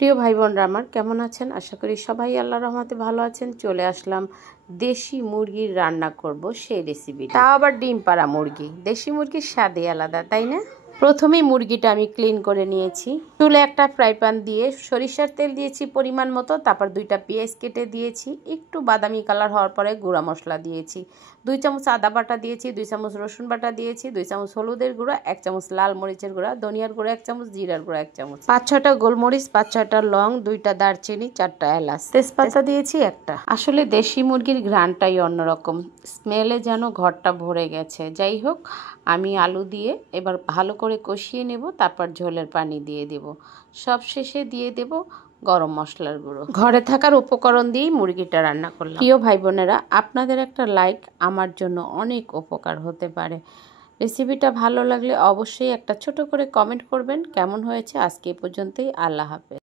প্রিয় ভাই বোনরা আমার কেমন আছেন? আশা করি সবাই আল্লাহর রহমতে ভালো আছেন। চলে আসলাম দেশি মুরগির রান্না করব সেই রেসিপি। তাও আবার ডিম পাড়া মুরগি। দেশি মুরগির স্বাদই আলাদা, তাই না? প্রথমেই মুরগিটা আমি ক্লিন করে নিয়েছি। চুলে একটা ফ্রাই প্যান দিয়ে সরিষার তেল দিয়েছি পরিমাণ মতো, তারপর 2টা পেঁয়াজ কেটে দিয়েছি, একটু বাদামি কালার হওয়ার পরে গুঁড়া মশলা দিয়েছি, 2 চামচ আদা বাটা দিয়েছি, 2 চামচ রসুন বাটা দিয়েছি, 2 চামচ হলুদের গুঁড়া, 1 চামচ লাল মরিচের গুঁড়া, ধনিয়ার গুঁড়া 1 চামচ, জিরার গুঁড়া 1 চামচ, 5-6টা গোলমরিচ, 5-6টা লং, 2টা দারচিনি, 4টা এলাচ, তেজপাতা দিয়েছি একটা। আসলে দেশি মুরগির ঘ্রাণটাই অন্যরকম, স্মেলে যেন ঘরটা ভরে গেছে। যাই হোক, আমি আলু দিয়ে এবার ভালো করে কষিয়ে নেব, তারপর ঝোলের পানি দিয়ে দেব, সব শেষে দিয়ে দেব গরম মশলার গুঁড়ো। ঘরে থাকার উপকরণ দিয়েই মুরগিটা রান্না করলাম। প্রিয় ভাই বোনেরা, আপনাদের একটা লাইক আমার জন্য অনেক উপকার হতে পারে। রেসিপিটা ভালো লাগলে অবশ্যই একটা ছোট করে কমেন্ট করবেন কেমন হয়েছে। আজকে এ পর্যন্তই, আল্লাহ হাফেজ।